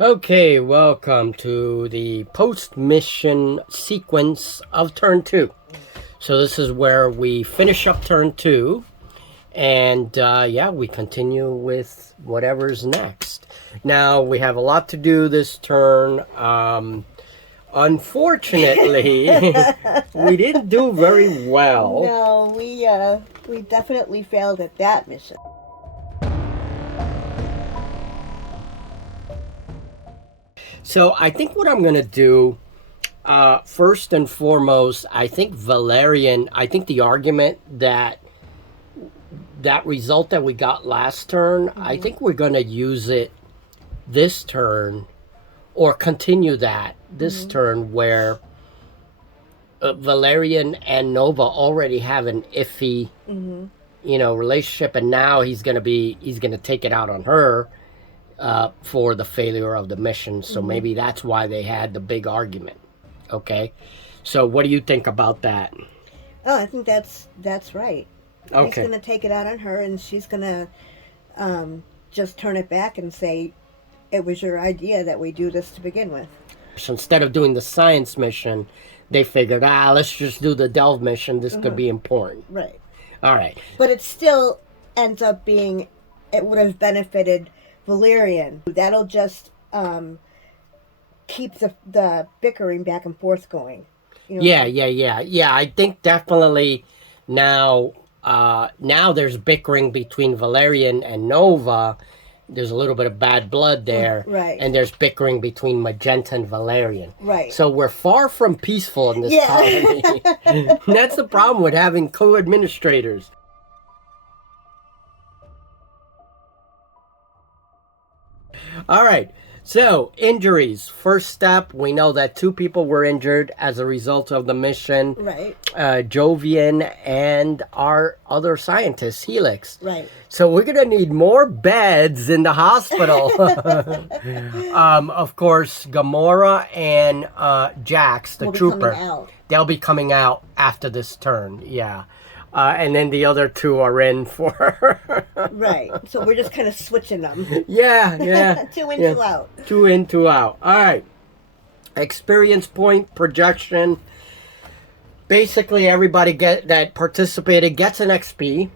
Okay, welcome to the post-mission sequence of turn 2. So this is where we finish up turn 2, and yeah, we continue with whatever's next. Now, we have a lot to do this turn. Unfortunately, we didn't do very well. No, we definitely failed at that mission. So I think what I'm going to do, first and foremost, I think the argument that result that we got last turn, I think we're going to use it this turn, or continue that this turn, where Valerian and Nova already have an iffy, relationship, and now he's going to take it out on her. For the failure of the mission. So maybe that's why they had the big argument. Okay. So what do you think about that? Oh, I think that's right. Okay. He's going to take it out on her, and she's going to just turn it back and say, it was your idea that we do this to begin with. So instead of doing the science mission, they figured, let's just do the delve mission. This could be important. Right. All right. But it still ends up being, it would have benefited Valerian. That'll just keep the bickering back and forth going. Yeah. I think definitely now there's bickering between Valerian and Nova. There's a little bit of bad blood there. Right. And there's bickering between Magenta and Valerian. Right. So we're far from peaceful in this colony. That's the problem with having co-administrators. All right, so injuries. First step, we know that 2 people were injured as a result of the mission. Right. Jovian and our other scientist, Helix. Right. So we're going to need more beds in the hospital. Of course, Gamora and Jax, the trooper, they'll be coming out after this turn. Yeah. And then the other 2 are in for... Right. So we're just kind of switching them. Yeah. 2 in, 2 out. 2 in, 2 out. All right. Experience point projection. Basically, everybody that participated gets an XP,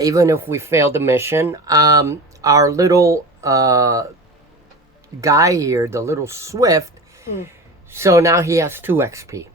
even if we failed the mission. Our little guy here, the little Swift, so now he has 2 XP.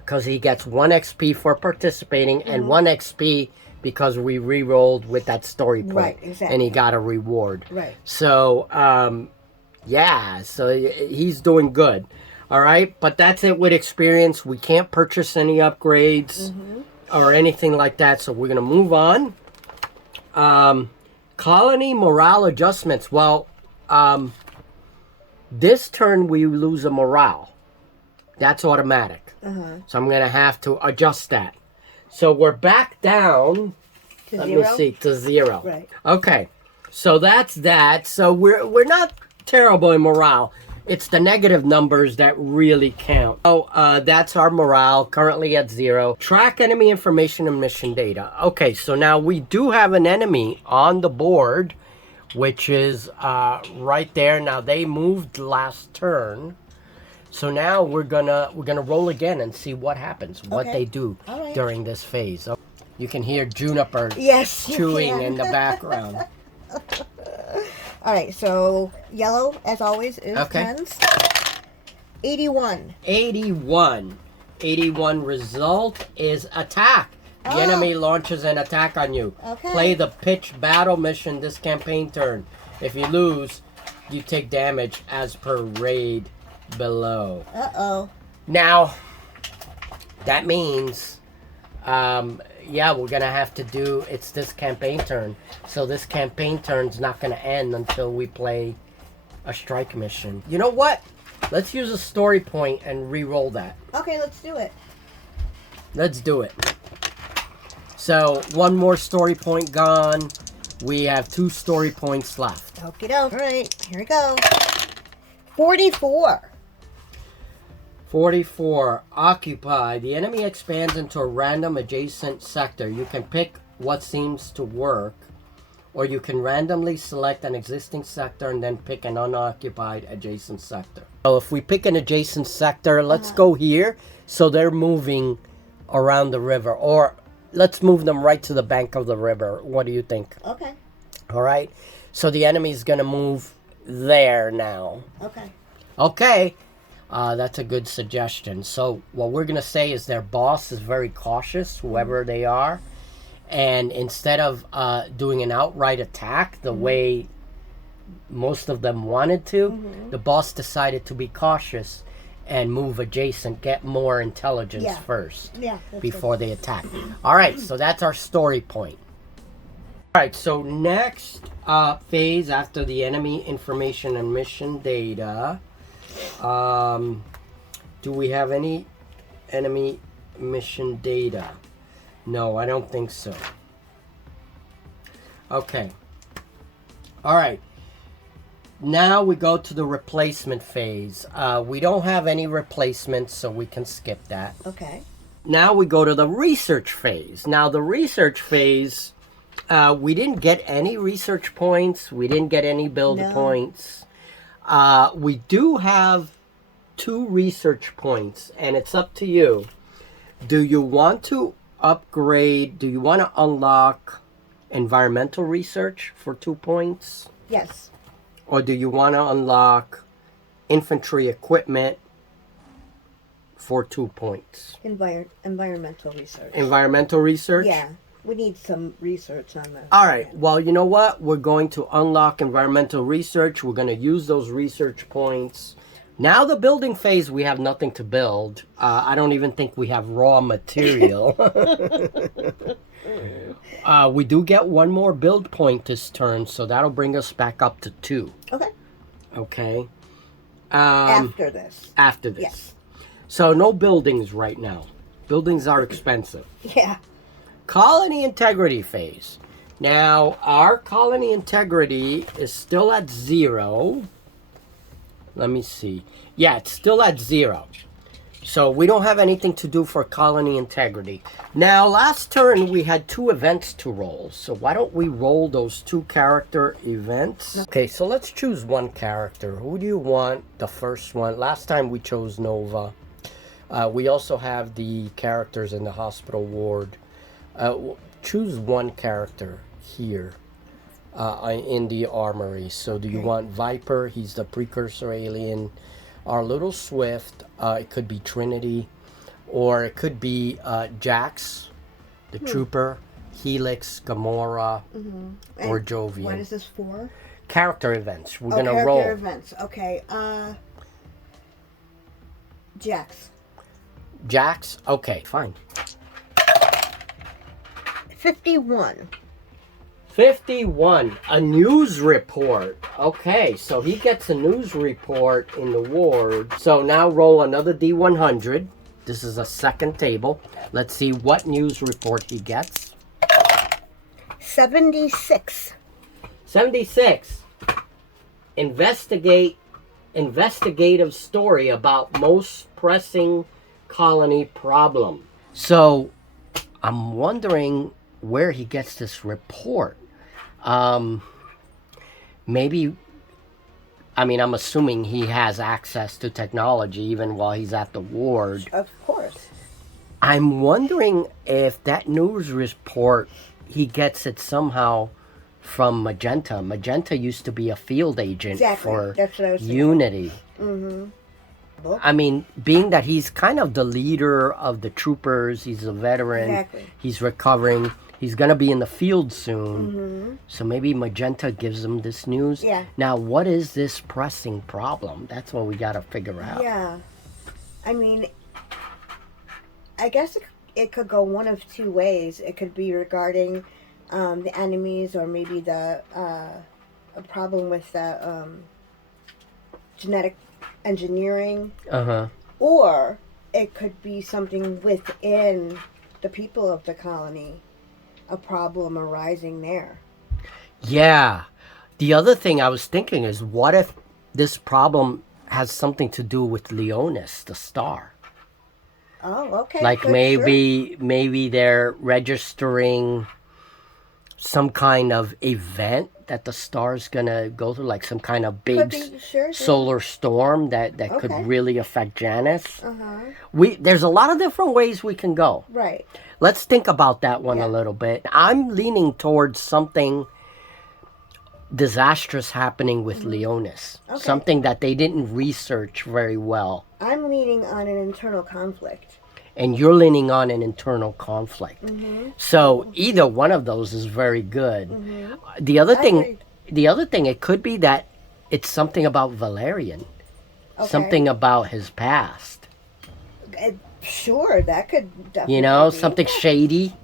Because he gets 1 XP for participating and 1 XP because we re-rolled with that story point. Right, exactly. And he got a reward. Right. So, so he's doing good. All right, but that's it with experience. We can't purchase any upgrades or anything like that, so we're going to move on. Colony morale adjustments. Well, this turn we lose a morale. That's automatic. So I'm going to have to adjust that. So we're back down. Let me see, to 0. Right. Okay. So that's that. So we're not terrible in morale. It's the negative numbers that really count. So that's our morale, currently at 0. Track enemy information and mission data. Okay, so now we do have an enemy on the board, which is right there. Now they moved last turn. So now we're gonna roll again and see what happens, what they do during this phase. You can hear Juniper chewing in the background. All right, so yellow, as always, is 10s. 81. 81. 81 result is attack. The enemy launches an attack on you. Okay. Play the pitch battle mission this campaign turn. If you lose, you take damage as per raid below. Now, that means, we're going to have to do, it's this campaign turn. So this campaign turn's not going to end until we play a strike mission. You know what? Let's use a story point and re-roll that. Okay, let's do it. Let's do it. So, 1 more story point gone. We have 2 story points left. Okie doke. All right, here we go. 44. 44. Occupy. The enemy expands into a random adjacent sector. You can pick what seems to work or you can randomly select an existing sector and then pick an unoccupied adjacent sector. So if we pick an adjacent sector, let's go here. So they're moving around the river, or let's move them right to the bank of the river. What do you think? Okay. All right. So the enemy's going to move there now. Okay. Okay. That's a good suggestion. So what we're going to say is their boss is very cautious, whoever they are. And instead of doing an outright attack the way most of them wanted to, the boss decided to be cautious and move adjacent, get more intelligence first before they attack. All right, so that's our story point. All right, so next phase after the enemy information and mission data, do we have any enemy mission data? No, I don't think so. Okay. All right. Now we go to the replacement phase. We don't have any replacements, so we can skip that. Okay. Now we go to the research phase. Now the research phase, we didn't get any research points. We didn't get any build points. We do have 2 research points, and it's up to you. Do you want to upgrade? Do you want to unlock environmental research for 2 points? Yes. Or do you want to unlock infantry equipment for 2 points? Environmental research. Environmental research? Yeah. We need some research on that. All right. Well, you know what? We're going to unlock environmental research. We're going to use those research points. Now the building phase, we have nothing to build. I don't even think we have raw material. We do get 1 more build point this turn, so that'll bring us back up to 2. Okay. Okay. After this. After this. Yes. So no buildings right now. Buildings are expensive. Yeah. Colony integrity phase. Now, our colony integrity is still at 0. Let me see. Yeah, it's still at 0. So we don't have anything to do for colony integrity. Now, last turn we had 2 events to roll. So why don't we roll those 2 character events? Okay, so let's choose 1 character. Who do you want? The first one. Last time we chose Nova. We also have the characters in the hospital ward. Choose 1 character here. In the armory. So do you want Viper? He's the precursor alien. Our little Swift, it could be Trinity, or it could be Jax, the trooper, Helix, Gamora, or Jovian. What is this for? Character events. We're gonna roll. Character events. Okay. Jax. Jax? Okay, fine. 51. 51, a news report. Okay, so he gets a news report in the ward. So now roll another D100. This is a second table. Let's see what news report he gets. 76. 76. Investigative story about most pressing colony problem. So I'm wondering where he gets this report. Maybe, I mean, I'm assuming he has access to technology even while he's at the ward. Of course. I'm wondering if that news report, he gets it somehow from Magenta. Magenta used to be a field agent for That's what I was thinking. Unity. Mm-hmm. I mean, being that he's kind of the leader of the troopers, he's a veteran, Exactly. he's recovering, he's going to be in the field soon, so maybe Magenta gives him this news. Yeah. Now, what is this pressing problem? That's what we got to figure out. Yeah. I mean, I guess it could go one of 2 ways. It could be regarding the enemies, or maybe a problem with the genetic engineering, or it could be something within the people of the colony, a problem arising there. Yeah. The other thing I was thinking is, what if this problem has something to do with Leonis, the star? Oh, okay. Like good, maybe they're registering some kind of event that the star's gonna go through, like some kind of big Sure. solar storm that could Okay. really affect Janice. Uh-huh. There's a lot of different ways we can go. Right. Let's think about that one Yeah. a little bit. I'm leaning towards something disastrous happening with Leonis. Okay. Something that they didn't research very well. I'm leaning on an internal conflict. And you're leaning on an internal conflict. Mm-hmm. So either one of those is very good. Mm-hmm. The other agree. thing, it could be that it's something about Valerian. Okay. Something about his past. Sure, that could definitely You know, be. something shady.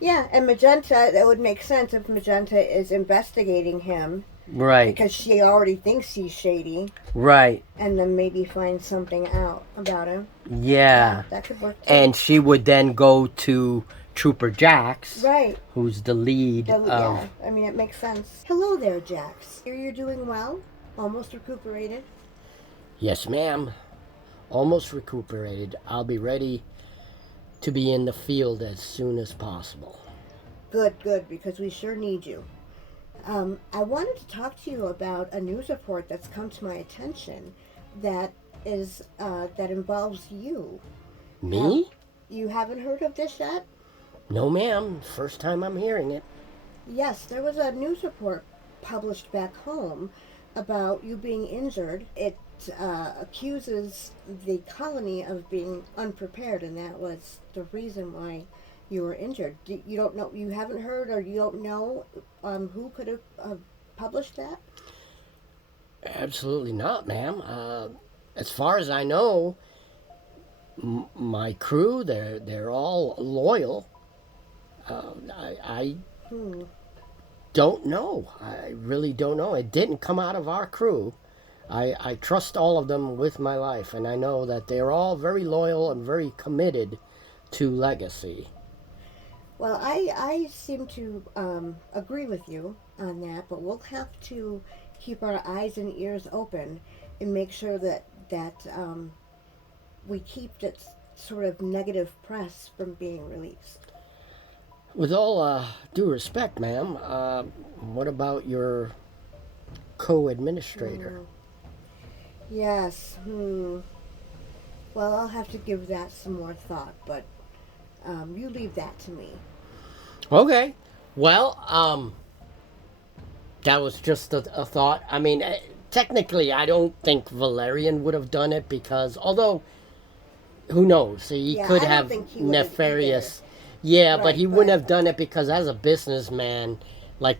Yeah, and Magenta, that would make sense if Magenta is investigating him Right. because she already thinks he's shady, Right. and then maybe find something out about him. Yeah. That could work too. And she would then go to Trooper Jax, Right. who's the lead of... Yeah, I mean, it makes sense. Hello there, Jax. Here you're doing well? Almost recuperated? Yes, ma'am. Almost recuperated. I'll be ready to be in the field as soon as possible. Good, because we sure need you. I wanted to talk to you about a news report that's come to my attention that involves you. Me? You haven't heard of this yet? No, ma'am. First time I'm hearing it. Yes, there was a news report published back home about you being injured. It accuses the colony of being unprepared, and that was the reason why you were injured. You don't know, you haven't heard, or you don't know who could have published that? Absolutely not, ma'am. As far as I know, my crew, they're all loyal. I don't know. I really don't know. It didn't come out of our crew. I trust all of them with my life, and I know that they're all very loyal and very committed to Legacy. Well, I seem to agree with you on that, but we'll have to keep our eyes and ears open and make sure that we keep that sort of negative press from being released. With all due respect, ma'am, what about your co-administrator? Yes. Well, I'll have to give that some more thought, but you leave that to me. Okay. Well, that was just a thought. I mean, technically, I don't think Valerian would have done it because, although, who knows? He Yeah, could I don't have think he would have nefarious. Yeah, but Right, he wouldn't but- have done it because, as a businessman, like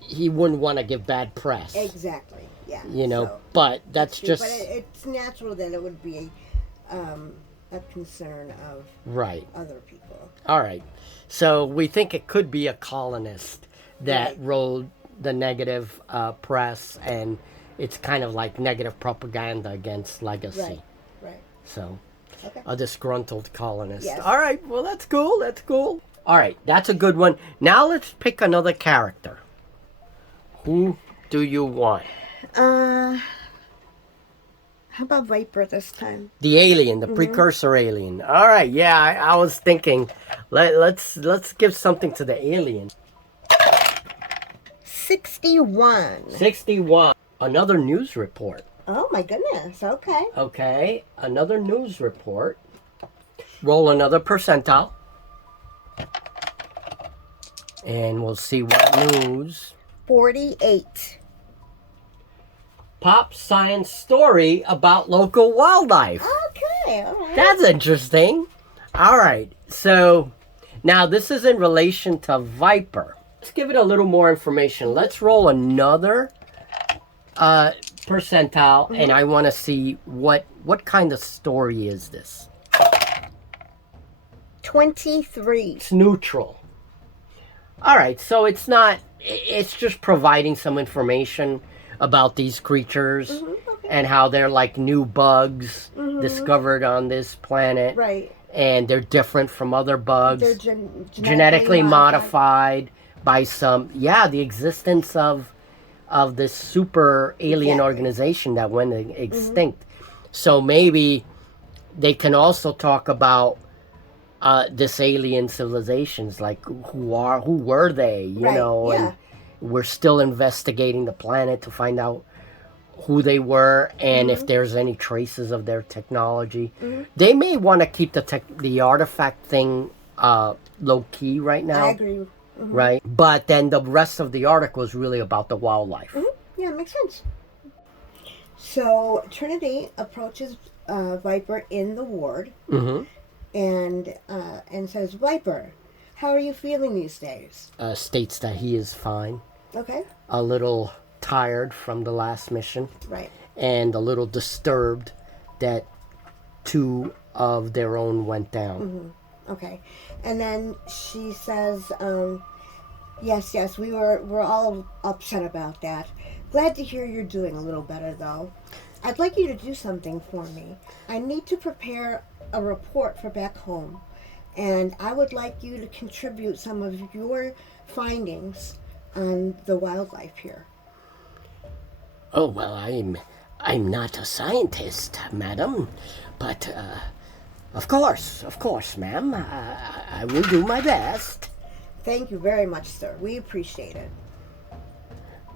he wouldn't want to give bad press. Exactly. Yeah. You know, so but that's true. just But it's natural that it would be a concern of right. other people. All right. So we think it could be a colonist that Right. wrote the negative press, and it's kind of like negative propaganda against Legacy. Right. So Okay. a disgruntled colonist. Yes. All right. Well, that's cool. That's cool. All right. That's a good one. Now let's pick another character. Who do you want? How about Viper this time? The alien, the precursor alien. All right. Yeah, I was thinking, let's give something to the alien. 61. 61. Another news report. Oh my goodness. Okay. Okay, another news report. Roll another percentile. And we'll see what news. 48. Pop science story about local wildlife. Okay. All right. That's interesting. All right, so now this is in relation to Viper. Let's give it a little more information. Let's roll another percentile, and I want to see what kind of story is this. 23. It's neutral. All right, so it's not. It's just providing some information about these creatures and how they're like new bugs discovered on this planet, Right. and they're different from other bugs. They're genetically modified by some. Yeah, the existence of this super alien Exactly. organization that went extinct. So maybe they can also talk about this alien civilizations, like who were they, you Right, know, yeah. and we're still investigating the planet to find out who they were and if there's any traces of their technology. They may want to keep the artifact thing low key right now. I agree. Right? But then the rest of the article is really about the wildlife. Yeah, makes sense. So Trinity approaches Viper in the ward and says, Viper, how are you feeling these days? States that he is fine. Okay. A little tired from the last mission. Right. And a little disturbed that 2 of their own went down. Okay. And then she says, yes, we're all upset about that. Glad to hear you're doing a little better, though. I'd like you to do something for me. I need to prepare a report for back home, and I would like you to contribute some of your findings on the wildlife here. Oh, well, I'm not a scientist, madam, but of course, ma'am, I will do my best. Thank you very much, sir. We appreciate it.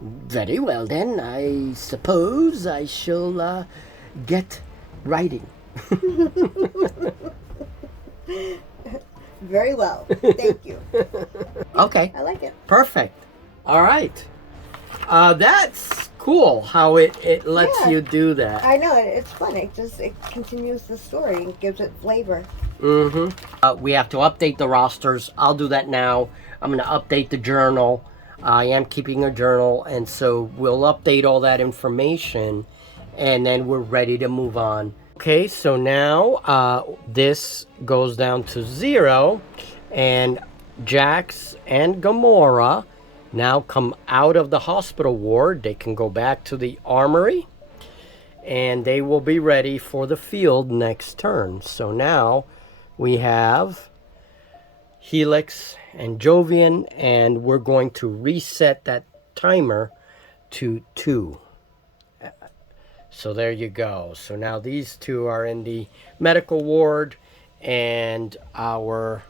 Very well, then. I suppose I shall get writing. Very well. Thank you. Okay. I like it. Perfect. All right. That's cool how it lets Yeah. you do that. I know, it's fun. It continues the story and gives it flavor. We have to update the rosters. I'll do that now. I'm going to update the journal. I am keeping a journal, and so we'll update all that information, and then we're ready to move on. Okay, so now this goes down to 0, and Jax and Gamora now come out of the hospital ward. They can go back to the armory, and they will be ready for the field next turn. So now we have Helix and Jovian, and we're going to reset that timer to 2. So there you go. So now these 2 are in the medical ward, and our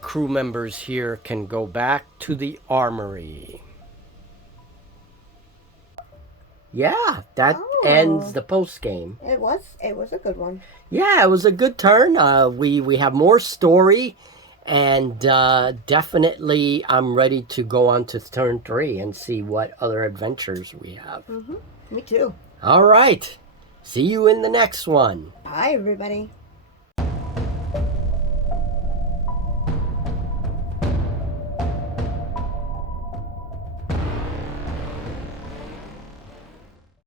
crew members here can go back to the armory. Yeah, that ends the post game. It was a good one. Yeah, it was a good turn. We have more story, and definitely I'm ready to go on to turn 3 and see what other adventures we have. Me too. All right. See you in the next one. Bye, everybody.